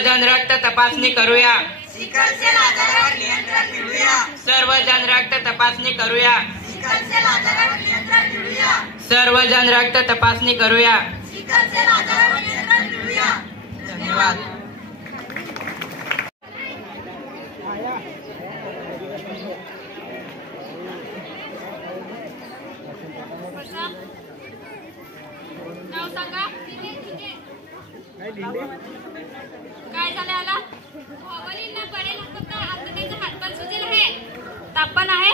सर्वजण रक्त तपासणी करूया. सिकलसेल आजारावर नियंत्रण मिळवूया. सर्वजण रक्त तपासणी करूया. सिकलसेल आजारावर नियंत्रण मिळवूया. सर्वजण रक्त तपासणी करूया. सिकलसेल आजारावर नियंत्रण मिळवूया. धन्यवाद. नाव सांगा. काय झालं याला? वडील पडेल फक्त आता त्याचा हातपाय सुजेल आहे. ताप पण आहे.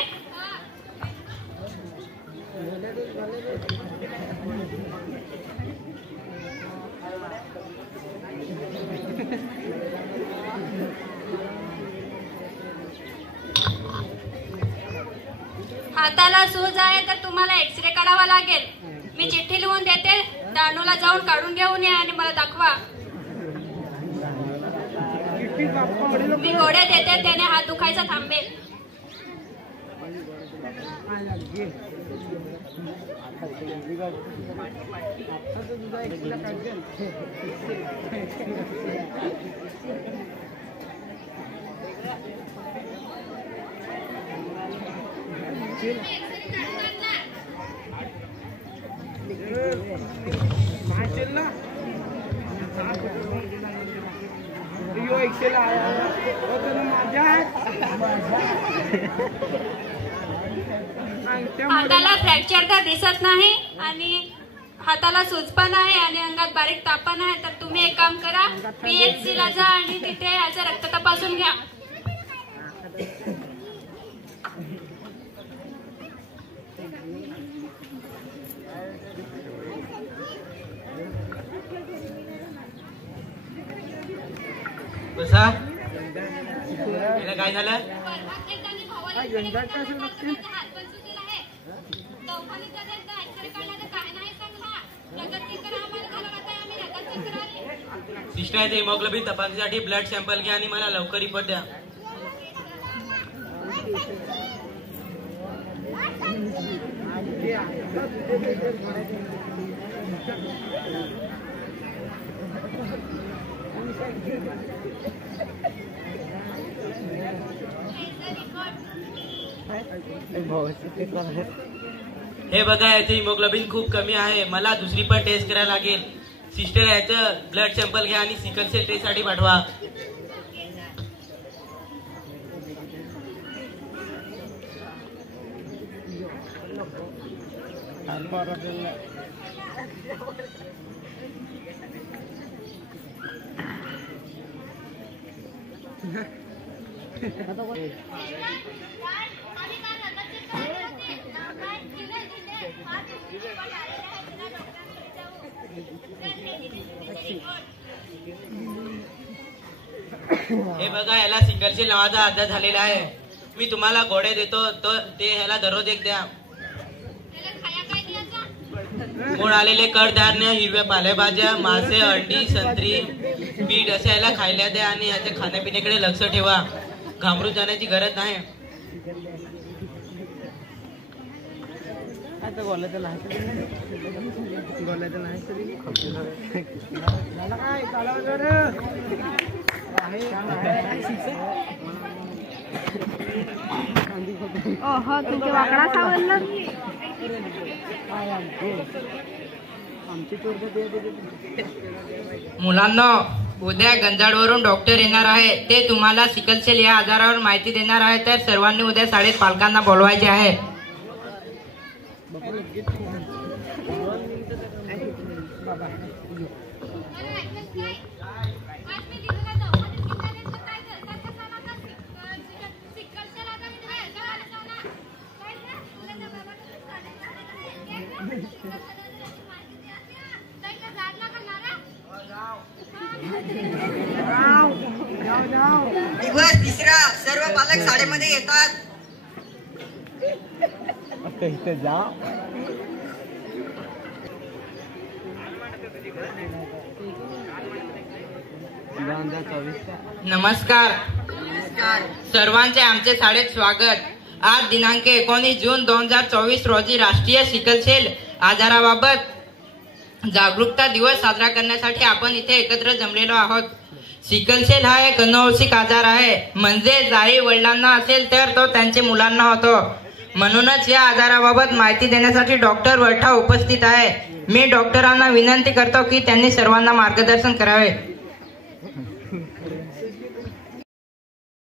हाताला सूज आहे तर तुम्हाला एक्सरे काढावा लागेल. मी चिठ्ठी लिहून देते. दानूला जाऊन काढून घेऊन या आणि मला दाखवा. मी गोळ्या देते त्याने हात दुखायचा थांबेल. हाताला फ्रॅक्चर तर दिसत नाही आणि हाताला सूज पण आहे आणि अंगात बारीक ताप पण आहे. तर तुम्ही एक काम करा, PHC ला जा आणि तिथे याचं रक्त तपासून घ्या. बसा. काय झालं? सिस्टर आहे, हिमोग्लोबिन तपासणीसाठी ब्लड सॅम्पल घ्या आणि मला लवकर रिपोर्ट द्या. हे बघा, याचे हिमोग्लोबिन खूप कमी आहे. मला दुसरी पण टेस्ट करायला लागेल. सिस्टर, याचं ब्लड सॅम्पल घ्या आणि सिकल सेल टेस्ट साठी पाठवा. हे बघा, याला सिकल सेल नावाचा आजार झालेला आहे. मी तुम्हाला गोळ्या देतो, ते ह्याला दररोज एक द्या. गोड आलेले कडधान्य, हिरव्या पालेभाज्या, मासे, अंडी, संत्री, बीट असे याला खायला द्या आणि याच्या खाण्यापिण्याकडे लक्ष ठेवा. घाबरून जाण्याची गरज नाही. तुमचे वाकडा सावरलं. मुलांना, उद्या गंजाडवरून डॉक्टर येणार आहे. ते तुम्हाला सिकल सेल या आजारावर माहिती देणार आहे. तर सर्वांनी उद्या शाळेत पालकांना बोलवायचे आहे. दिवस तिसरा, सर्व पालक शाळेमध्ये येतात. नमस्कार. सर्वांचे आमचे शाळेत स्वागत. आज दिनांक 19 जून 2024 रोजी राष्ट्रीय सिकल सेल आजाराबाबत जागरूकता दिवस साजरा करण्यासाठी आपण इथे एकत्र जमलेलो आहोत. सिकलसेल हा एक अनुवंशिक आजार आहे, म्हणजे आई वडिलांना असेल तर तो त्यांच्या मुलांना होतो. म्हणूनच या आजाराबाबत माहिती देण्यासाठी डॉक्टर वरठा उपस्थित आहे. मी डॉक्टरांना विनंती करतो की त्यांनी सर्वांना मार्गदर्शन करावे.